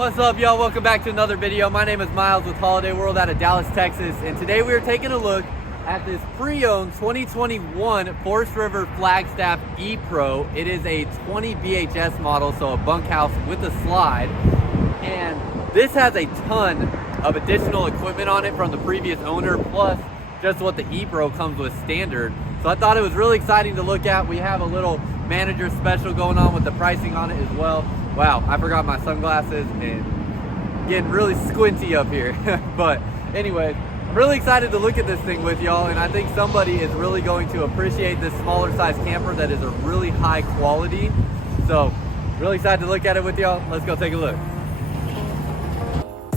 What's up, y'all? Welcome back to another video. My name is Miles with Holiday World out of Dallas, Texas, and today we are taking a look at this pre-owned 2021 Forest River Flagstaff E-Pro. It is a 20 BHS model, so a bunkhouse with a slide, and this has a ton of additional equipment on it from the previous owner, plus just what the E-Pro comes with standard. So I thought it was really exciting to look at. We have a little manager special going on with the pricing on it as well. Wow, I forgot my sunglasses and getting really squinty up here. But anyway, I'm really excited to look at this thing with y'all, and I think somebody is really going to appreciate this smaller size camper that is a really high quality. So really excited to look at it with y'all. Let's go take a look.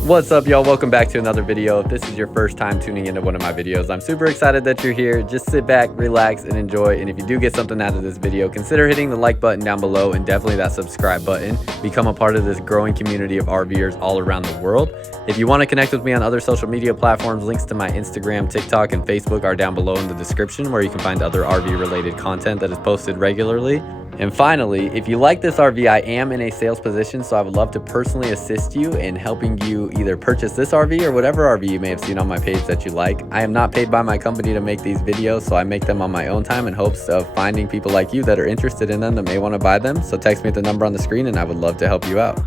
What's up, y'all? Welcome back to another video. If this is your first time tuning into one of my videos, I'm super excited that you're here. Just sit back, relax, and enjoy. And if you do get something out of this video, consider hitting the like button down below and definitely that subscribe button. Become a part of this growing community of RVers all around the world. If you want to connect with me on other social media platforms, links to my Instagram, TikTok, and Facebook are down below in the description, where you can find other RV related content that is posted regularly. And finally, if you like this RV, I am in a sales position, so I would love to personally assist you in helping you either purchase this RV or whatever RV you may have seen on my page that you like. I am not paid by my company to make these videos, so I make them on my own time in hopes of finding people like you that are interested in them that may want to buy them. So text me at the number on the screen and I would love to help you out.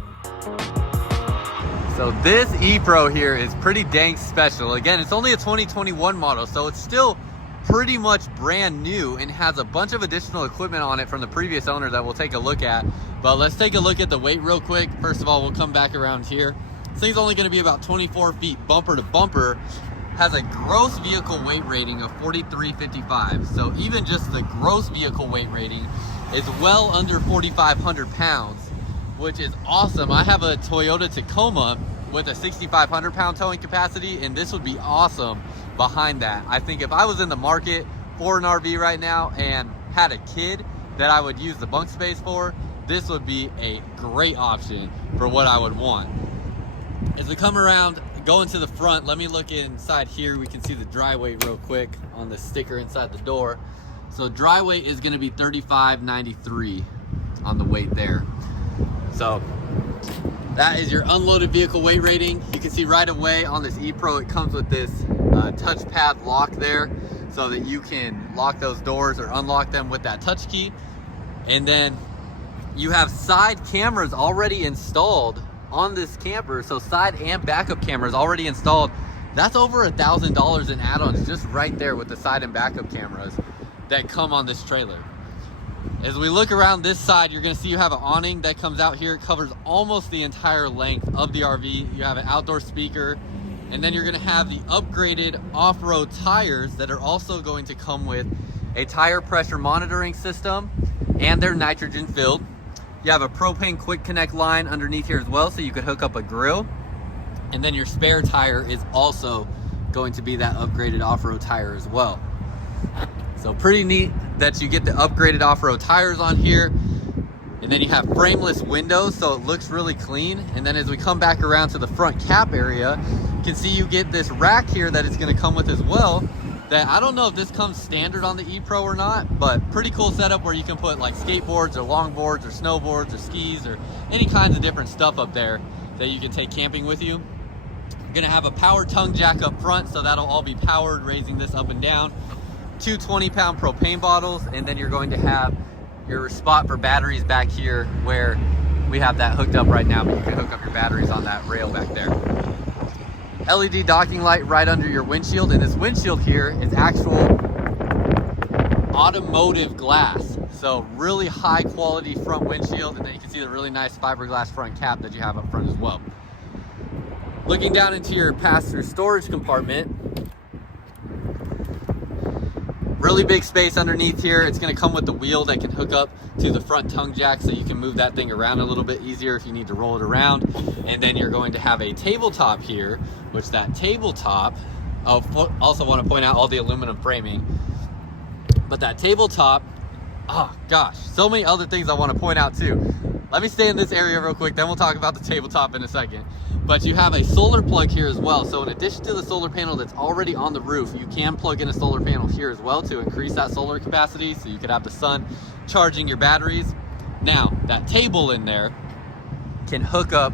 So this E-Pro here is pretty dang special. Again, it's only a 2021 model, so it's still pretty much brand new and has a bunch of additional equipment on it from the previous owner that we'll take a look at. But let's take a look at the weight real quick. First of all, we'll come back around here. This thing's only going to be about 24 feet bumper to bumper. Has a gross vehicle weight rating of 4355. So even just the gross vehicle weight rating is well under 4,500 pounds, which is awesome. I have a Toyota Tacoma with a 6,500 pound towing capacity, and this would be awesome behind that. I think if I was in the market for an RV right now and had a kid that I would use the bunk space for, this would be a great option for what I would want. As we come around, going to the front, let me look inside here. We can see the dry weight real quick on the sticker inside the door. So dry weight is going to be 3593 on the weight there. So that is your unloaded vehicle weight rating. You can see right away on this E-Pro, it comes with this touchpad lock there so that you can lock those doors or unlock them with that touch key. And then you have side cameras already installed on this camper. So side and backup cameras already installed. That's over $1,000 in add-ons just right there with the side and backup cameras that come on this trailer. As we look around this side, you're going to see you have an awning that comes out here. It covers almost the entire length of the RV. You have an outdoor speaker, and then you're going to have the upgraded off-road tires that are also going to come with a tire pressure monitoring system, and they're nitrogen filled. You have a propane quick connect line underneath here as well, so you could hook up a grill. And then your spare tire is also going to be that upgraded off-road tire as well. So pretty neat that you get the upgraded off-road tires on here. And then you have frameless windows, so it looks really clean. And then as we come back around to the front cap area, you can see you get this rack here that it's going to come with as well. That I don't know if this comes standard on the E-Pro or not, but pretty cool setup where you can put like skateboards or longboards or snowboards or skis or any kinds of different stuff up there that you can take camping with you. You're going to have a power tongue jack up front, so that'll all be powered, raising this up and down. Two 20-pound propane bottles, and then you're going to have your spot for batteries back here where we have that hooked up right now, but you can hook up your batteries on that rail back there. LED docking light right under your windshield, and this windshield here is actual automotive glass, so really high quality front windshield. And then you can see the really nice fiberglass front cap that you have up front as well. Looking down into your pass-through storage compartment, really big space underneath here. It's going to come with the wheel that can hook up to the front tongue jack, so you can move that thing around a little bit easier if you need to roll it around. And then you're going to have a tabletop here, which that tabletop, I also want to point out all the aluminum framing, but that tabletop, oh gosh, so many other things I want to point out too. Let me stay in this area real quick, then we'll talk about the tabletop in a second. But you have a solar plug here as well. So in addition to the solar panel that's already on the roof, you can plug in a solar panel here as well to increase that solar capacity, so you could have the sun charging your batteries. Now, that table in there can hook up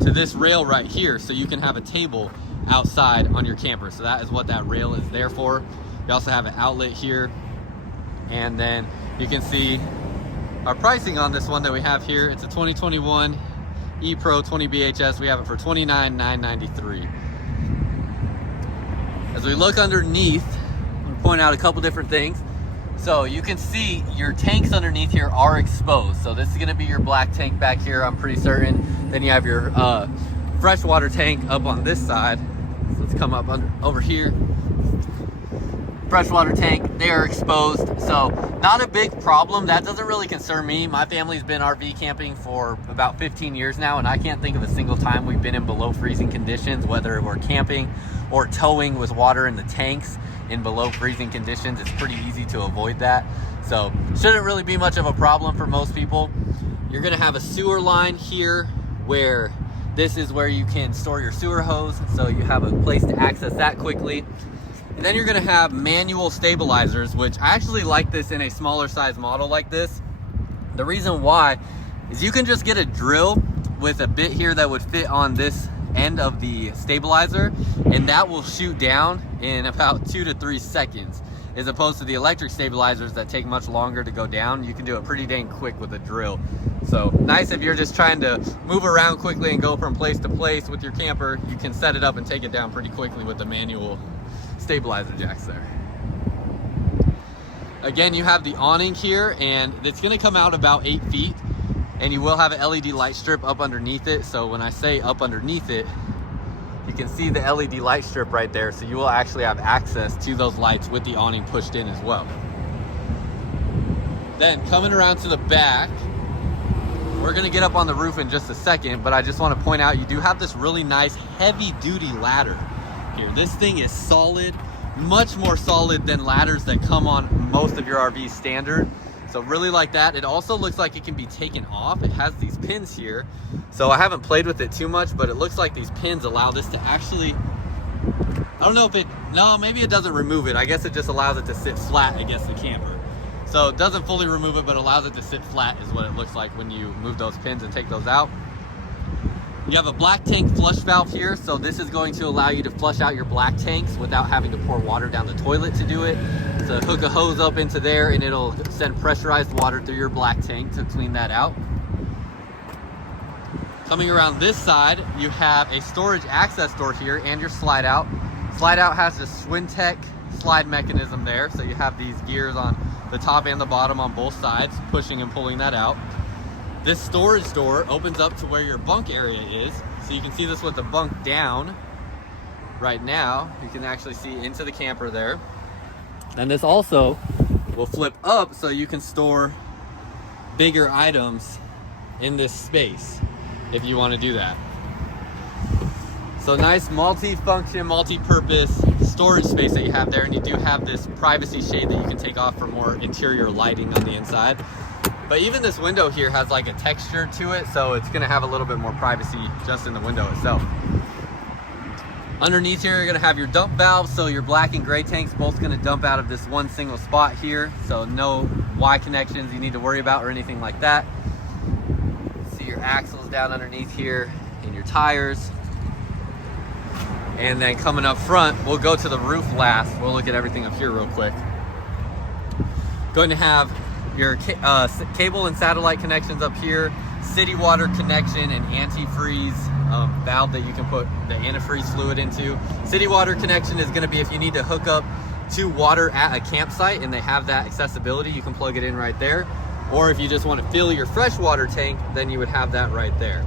to this rail right here, so you can have a table outside on your camper. So that is what that rail is there for. You also have an outlet here, and then you can see our pricing on this one that we have here. It's a 2021 E-Pro 20 BHS. We have it for $29,993. As we look underneath, I'm gonna point out a couple different things. So you can see your tanks underneath here are exposed. So this is gonna be your black tank back here, I'm pretty certain. Then you have your freshwater tank up on this side. So let's come up over here. Freshwater tank, they are exposed. So not a big problem. That doesn't really concern me. My family's been RV camping for about 15 years now, and I can't think of a single time we've been in below freezing conditions, whether we're camping or towing with water in the tanks in below freezing conditions. It's pretty easy to avoid that. So shouldn't really be much of a problem for most people. You're gonna have a sewer line here, where this is where you can store your sewer hose. So you have a place to access that quickly. And then you're gonna have manual stabilizers, which I actually like this in a smaller size model like this. The reason why is you can just get a drill with a bit here that would fit on this end of the stabilizer, and that will shoot down in about 2 to 3 seconds, as opposed to the electric stabilizers that take much longer to go down. You can do it pretty dang quick with a drill. So nice if you're just trying to move around quickly and go from place to place with your camper. You can set it up and take it down pretty quickly with the manual stabilizer jacks there. Again, you have the awning here, and it's going to come out about 8 feet, and you will have an LED light strip up underneath it. So when I say up underneath it, you can see the LED light strip right there, so you will actually have access to those lights with the awning pushed in as well. Then coming around to the back, we're going to get up on the roof in just a second, but I just want to point out you do have this really nice heavy duty ladder here. This thing is solid, much more solid than ladders that come on most of your RVs standard. So really like that. It also looks like it can be taken off. It has these pins here. So I haven't played with it too much, but it looks like these pins allow this to actually, I don't know if it, no, maybe it doesn't remove it. I guess it just allows it to sit flat against the camper. So it doesn't fully remove it, but allows it to sit flat is what it looks like when you move those pins and take those out. You have a black tank flush valve here, so this is going to allow you to flush out your black tanks without having to pour water down the toilet to do it. So hook a hose up into there, and it'll send pressurized water through your black tank to clean that out. Coming around this side, you have a storage access door here and your slide out. Slide out has the Swintech slide mechanism there, so you have these gears on the top and the bottom on both sides, pushing and pulling that out. This storage door opens up to where your bunk area is. So you can see this with the bunk down right now. You can actually see into the camper there. And this also will flip up so you can store bigger items in this space if you want to do that. So nice multi-function, multi-purpose storage space that you have there. And you do have this privacy shade that you can take off for more interior lighting on the inside. But even this window here has like a texture to it, so it's gonna have a little bit more privacy just in the window itself. Underneath here, you're gonna have your dump valve, so your black and gray tanks both gonna dump out of this one single spot here, so no Y connections you need to worry about or anything like that. See your axles down underneath here and your tires. And then coming up front, we'll go to the roof last. We'll look at everything up here real quick. Going to have your cable and satellite connections up here, city water connection and antifreeze valve that you can put the antifreeze fluid into. City water connection is going to be if you need to hook up to water at a campsite and they have that accessibility, you can plug it in right there. Or if you just want to fill your freshwater tank, then you would have that right there.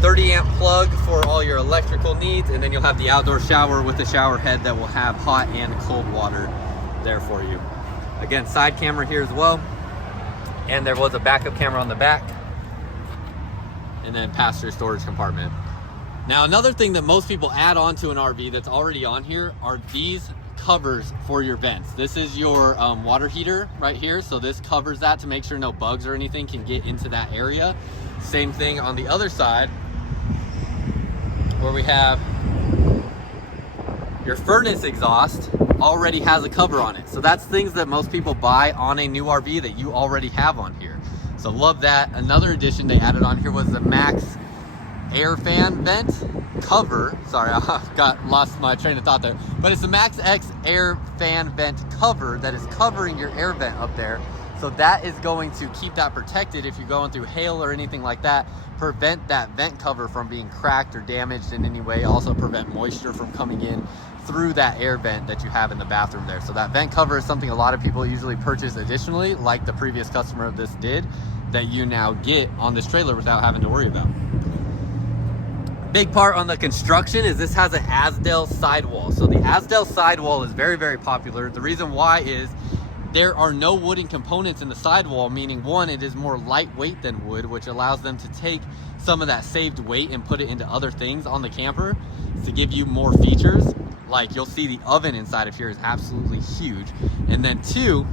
30 amp plug for all your electrical needs, and then you'll have the outdoor shower with the shower head that will have hot and cold water there for you. Again, side camera here as well. And there was a backup camera on the back. And then passenger storage compartment. Now, another thing that most people add on to an RV that's already on here are these covers for your vents. This is your water heater right here. So this covers that to make sure no bugs or anything can get into that area. Same thing on the other side, where we have your furnace exhaust already has a cover on it. So that's things that most people buy on a new RV that you already have on here. So love that. Another addition they added on here was the Maxx air fan vent cover. Sorry, I lost my train of thought there. But it's the Maxx air fan vent cover that is covering your air vent up there. So that is going to keep that protected if you're going through hail or anything like that. Prevent that vent cover from being cracked or damaged in any way. Also prevent moisture from coming in through that air vent that you have in the bathroom there. So that vent cover is something a lot of people usually purchase additionally, like the previous customer of this did, that you now get on this trailer without having to worry about. Big part on the construction is this has an Azdel sidewall. So the Azdel sidewall is very, very popular. The reason why is there are no wooden components in the sidewall, meaning one, it is more lightweight than wood, which allows them to take some of that saved weight and put it into other things on the camper to give you more features. Like you'll see the oven inside of here is absolutely huge. And then two,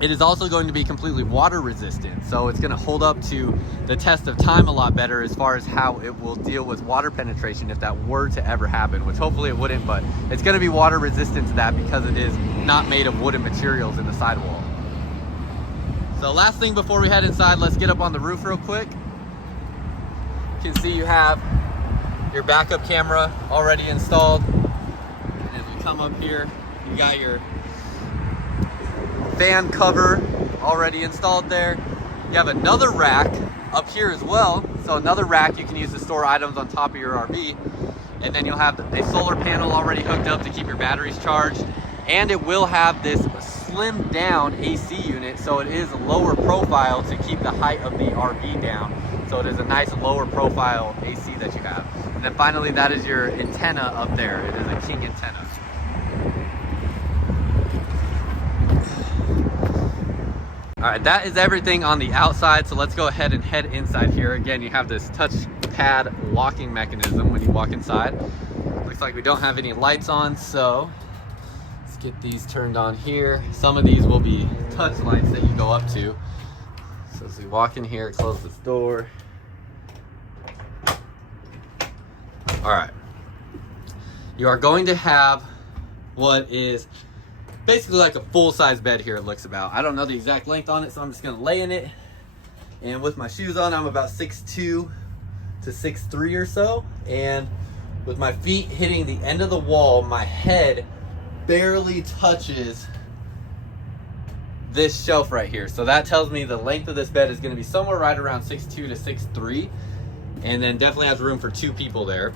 it is also going to be completely water resistant. So it's gonna hold up to the test of time a lot better as far as how it will deal with water penetration if that were to ever happen, which hopefully it wouldn't, but it's gonna be water resistant to that because it is not made of wooden materials in the sidewall. So last thing before we head inside, let's get up on the roof real quick. You can see you have your backup camera already installed. And as we come up here, you got your fan cover already installed there. You have another rack up here as well. So another rack you can use to store items on top of your RV. And then you'll have a solar panel already hooked up to keep your batteries charged. And it will have this slimmed down AC unit, so it is lower profile to keep the height of the RV down. So it is a nice lower profile AC that you have. And then finally, that is your antenna up there. It is a King antenna. All right, that is everything on the outside. So let's go ahead and head inside here. Again, you have this touch pad locking mechanism when you walk inside. Looks like we don't have any lights on, so let's get these turned on here. Some of these will be touch lights that you go up to. So as we walk in here, close this door. All right. You are going to have what is basically like a full-size bed here, it looks about. I don't know the exact length on it, so I'm just gonna lay in it. And with my shoes on, I'm about 6'2" to 6'3" or so. And with my feet hitting the end of the wall, my head barely touches this shelf right here. So that tells me the length of this bed is gonna be somewhere right around 6'2" to 6'3", and then definitely has room for 2 people there.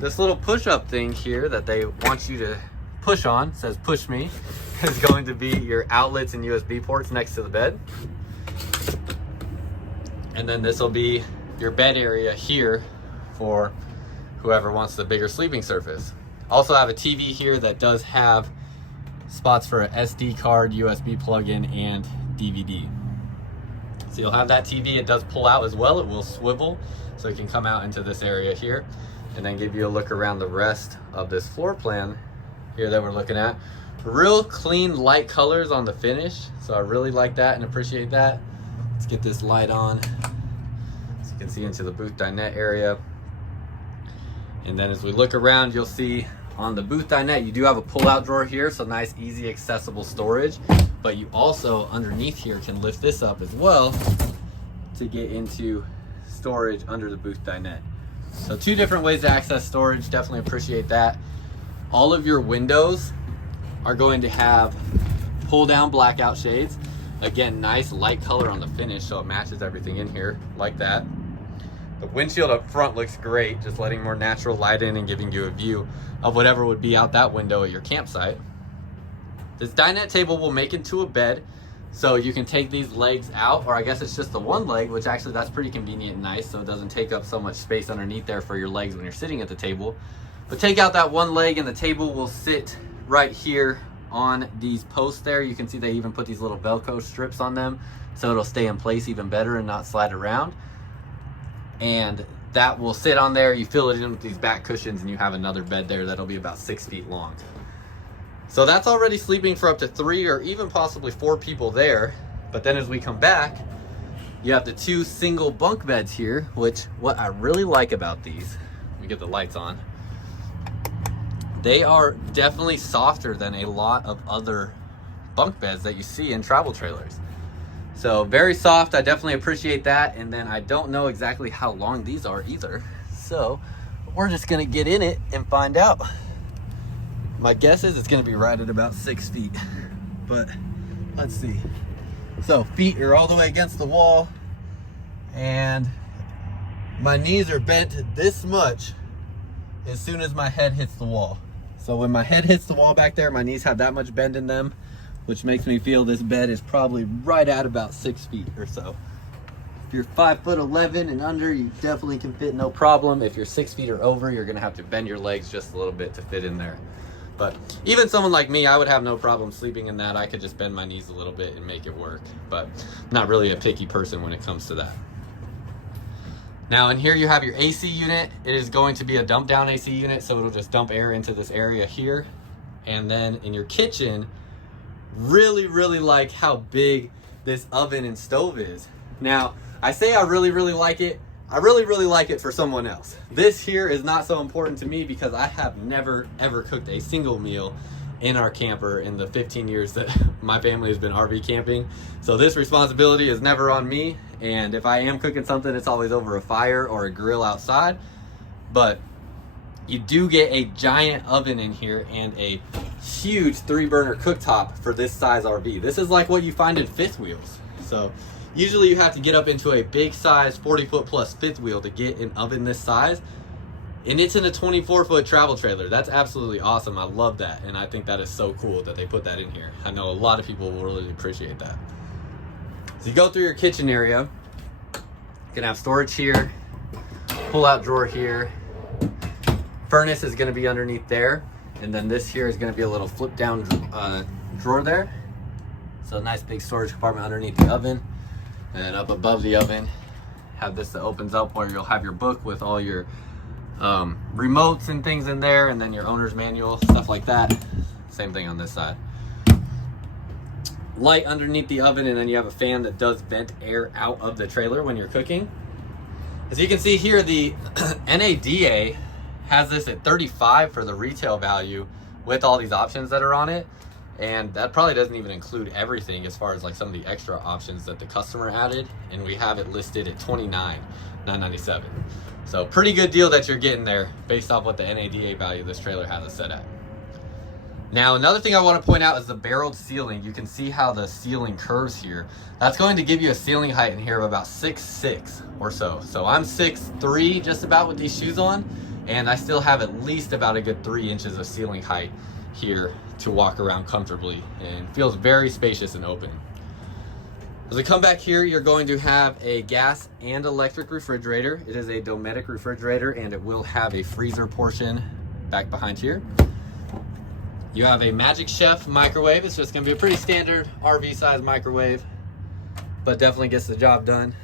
This little push-up thing here that they want you to push on, says push me, is going to be your outlets and USB ports next to the bed. And then this will be your bed area here for whoever wants the bigger sleeping surface. Also have a TV here that does have spots for a SD card, USB plug-in, and DVD. So you'll have that TV. It does pull out as well. It will swivel, so it can come out into this area here and then give you a look around the rest of this floor plan here that we're looking at. Real clean, light colors on the finish. So I really like that and appreciate that. Let's get this light on so you can see into the booth dinette area. And then as we look around, you'll see on the booth dinette, you do have a pull-out drawer here, so nice, easy, accessible storage. But you also, underneath here, can lift this up as well to get into storage under the booth dinette. So 2 different ways to access storage, definitely appreciate that. All of your windows are going to have pull-down blackout shades. Again, nice light color on the finish, so it matches everything in here like that. The windshield up front looks great, just letting more natural light in and giving you a view of whatever would be out that window at your campsite. This dinette table will make into a bed, so you can take these legs out, or I guess it's just the one leg, which actually that's pretty convenient and nice, so it doesn't take up so much space underneath there for your legs when you're sitting at the table. But take out that one leg and the table will sit right here on these posts there. You can see they even put these little Velcro strips on them, so it'll stay in place even better and not slide around. And that will sit on there. You fill it in with these back cushions and you have another bed there that'll be about 6 feet long. So that's already sleeping for up to 3 or even possibly 4 people there. But then as we come back, you have the 2 single bunk beds here, which what I really like about these, let me get the lights on. They are definitely softer than a lot of other bunk beds that you see in travel trailers. So very soft, I definitely appreciate that. And then I don't know exactly how long these are either. So we're just gonna get in it and find out. My guess is it's gonna be right at about 6 feet, but let's see. So feet are all the way against the wall, and my knees are bent this much as soon as my head hits the wall. So when my head hits the wall back there, my knees have that much bend in them, which makes me feel this bed is probably right at about 6 feet or so. If you're 5'11" and under, you definitely can fit no problem. If you're 6 feet or over, you're gonna have to bend your legs just a little bit to fit in there. But even someone like me, I would have no problem sleeping in that. I could just bend my knees a little bit and make it work. But I'm not really a picky person when it comes to that. Now in here you have your AC unit. It is going to be a dump down AC unit, so it'll just dump air into this area here. And then in your kitchen, really like how big this oven and stove is. Now, I say I really like it. I really like it for someone else. This here is not so important to me because I have never ever cooked a single meal in our camper in the 15 years that my family has been RV camping. So this responsibility is never on me. And if I am cooking something, it's always over a fire or a grill outside. But you do get a giant oven in here and a huge 3-burner cooktop for this size RV. This is like what you find in fifth wheels. So usually you have to get up into a big size 40-foot plus fifth wheel to get an oven this size. And it's in a 24-foot travel trailer. That's absolutely awesome. I love that. And I think that is so cool that they put that in here. I know a lot of people will really appreciate that. So you go through your kitchen area. You can have storage here, pull out drawer here. Furnace is going to be underneath there. And then this here is going to be a little flip down drawer there. So a nice big storage compartment underneath the oven. And then up above the oven, have this that opens up where you'll have your book with all your remotes and things in there, and then your owner's manual, stuff like that. Same thing on this side. Light underneath the oven, and then you have a fan that does vent air out of the trailer when you're cooking. As you can see here, the NADA has this at 35 for the retail value with all these options that are on it. And that probably doesn't even include everything as far as like some of the extra options that the customer added. And we have it listed at $29,997. So pretty good deal that you're getting there based off what the NADA value this trailer has it set at. Now, another thing I want to point out is the barreled ceiling. You can see how the ceiling curves here. That's going to give you a ceiling height in here of about 6'6" or so. So I'm 6'3" just about with these shoes on. And I still have at least about a good 3 inches of ceiling height here to walk around comfortably, and feels very spacious and open. As we come back here, you're going to have a gas and electric refrigerator. It is a Dometic refrigerator, and it will have a freezer portion back behind here. You have a Magic Chef microwave. It's just going to be a pretty standard RV size microwave, but definitely gets the job done.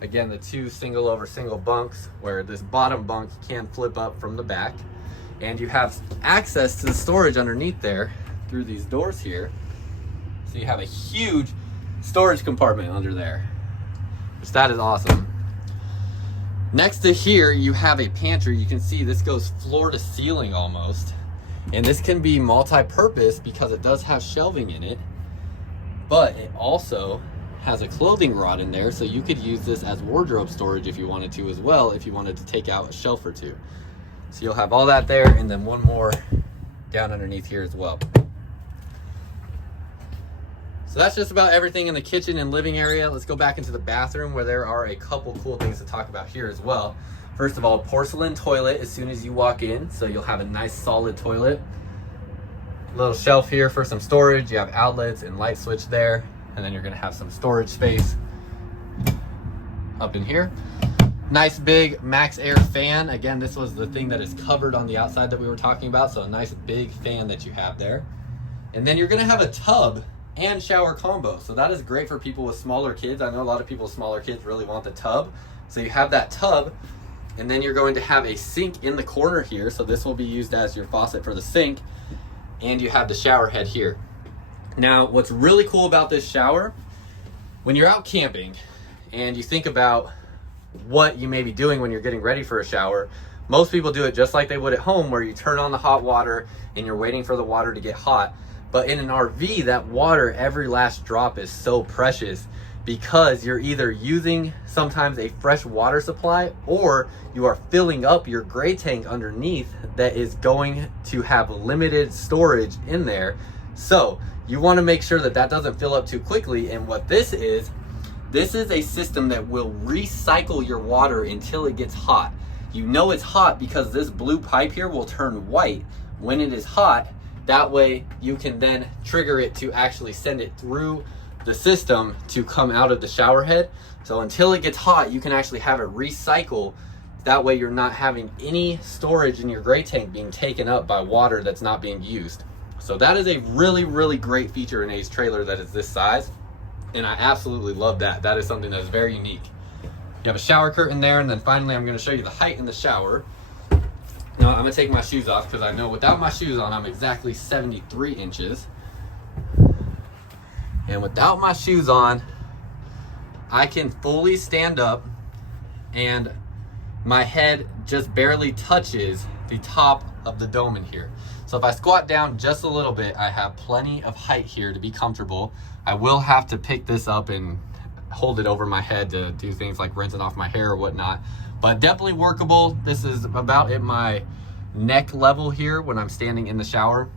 Again, the 2 single over single bunks, where this bottom bunk can flip up from the back. And you have access to the storage underneath there through these doors here. So you have a huge storage compartment under there, which that is awesome. Next to here, you have a pantry. You can see this goes floor to ceiling almost. And this can be multi-purpose because it does have shelving in it, but it also has a clothing rod in there. So you could use this as wardrobe storage if you wanted to as well, if you wanted to take out a shelf or two. So you'll have all that there, and then one more down underneath here as well. So that's just about everything in the kitchen and living area. Let's go back into the bathroom, where there are a couple cool things to talk about here as well. First of all, porcelain toilet as soon as you walk in. So you'll have a nice solid toilet. Little shelf here for some storage. You have outlets and light switch there. And then you're gonna have some storage space up in here. Nice big Maxx Air fan. Again, this was the thing that is covered on the outside that we were talking about. So a nice big fan that you have there. And then you're gonna have a tub and shower combo. So that is great for people with smaller kids. I know a lot of people with smaller kids really want the tub. So you have that tub, and then you're going to have a sink in the corner here. So this will be used as your faucet for the sink. And you have the shower head here. Now, what's really cool about this shower, when you're out camping and you think about what you may be doing when you're getting ready for a shower, most people do it just like they would at home, where you turn on the hot water and you're waiting for the water to get hot. But in an RV, that water, every last drop is so precious because you're either using sometimes a fresh water supply, or you are filling up your gray tank underneath that is going to have limited storage in there. So you want to make sure that that doesn't fill up too quickly. And what this is a system that will recycle your water until it gets hot. You know it's hot because this blue pipe here will turn white when it is hot. That way you can then trigger it to actually send it through the system to come out of the shower head. So until it gets hot, you can actually have it recycle. That way you're not having any storage in your gray tank being taken up by water that's not being used. So that is a really, really great feature in A's trailer that is this size. And I absolutely love that. That is something that is very unique. You have a shower curtain there, and then finally I'm gonna show you the height in the shower. Now I'm gonna take my shoes off because I know without my shoes on, I'm exactly 73 inches. And without my shoes on, I can fully stand up and my head just barely touches the top of the dome in here. So if I squat down just a little bit, I have plenty of height here to be comfortable. I will have to pick this up and hold it over my head to do things like rinsing off my hair or whatnot, but definitely workable. This is about at my neck level here when I'm standing in the shower.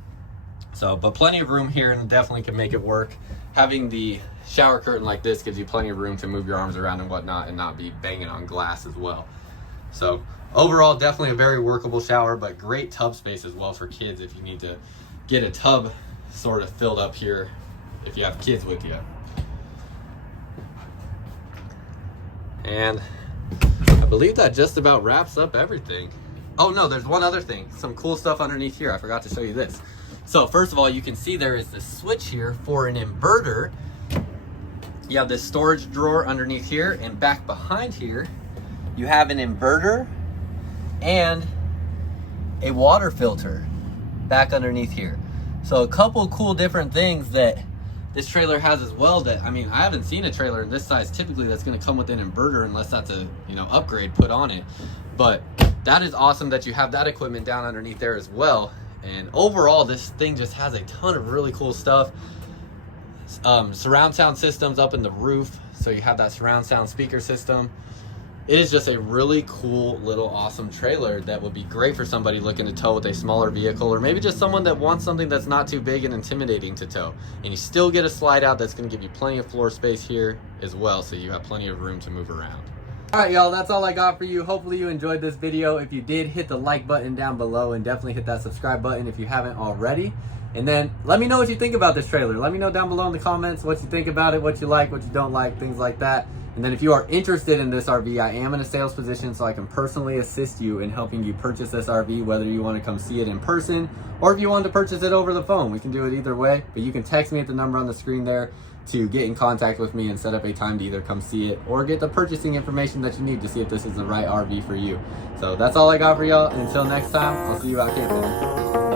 So, but plenty of room here, and definitely can make it work. Having the shower curtain like this gives you plenty of room to move your arms around and whatnot and not be banging on glass as well. So overall, definitely a very workable shower, but great tub space as well for kids if you need to get a tub sort of filled up here if you have kids with you. And I believe that just about wraps up everything. Oh no, there's one other thing. Some cool stuff underneath here. I forgot to show you this. So first of all, you can see there is this switch here for an inverter. You have this storage drawer underneath here, and back behind here, you have an inverter and a water filter back underneath here. So a couple cool different things that this trailer has as well that, I mean, I haven't seen a trailer in this size typically that's gonna come with an inverter unless that's a, you know, upgrade put on it. But that is awesome that you have that equipment down underneath there as well. And overall, this thing just has a ton of really cool stuff. Surround sound systems up in the roof, so you have that surround sound speaker system. It is just a really cool little awesome trailer that would be great for somebody looking to tow with a smaller vehicle, or maybe just someone that wants something that's not too big and intimidating to tow. And you still get a slide out that's going to give you plenty of floor space here as well, so you have plenty of room to move around. All right, y'all, that's all I got for you. Hopefully you enjoyed this video. If you did, hit the like button down below, and definitely hit that subscribe button if you haven't already. And then let me know what you think about this trailer. Let me know down below in the comments what you think about it, what you like, what you don't like, things like that. And then if you are interested in this RV, I am in a sales position, so I can personally assist you in helping you purchase this RV, whether you want to come see it in person or if you want to purchase it over the phone. We can do it either way, but you can text me at the number on the screen there to get in contact with me and set up a time to either come see it or get the purchasing information that you need to see if this is the right RV for you. So that's all I got for y'all. Until next time, I'll see you out camping.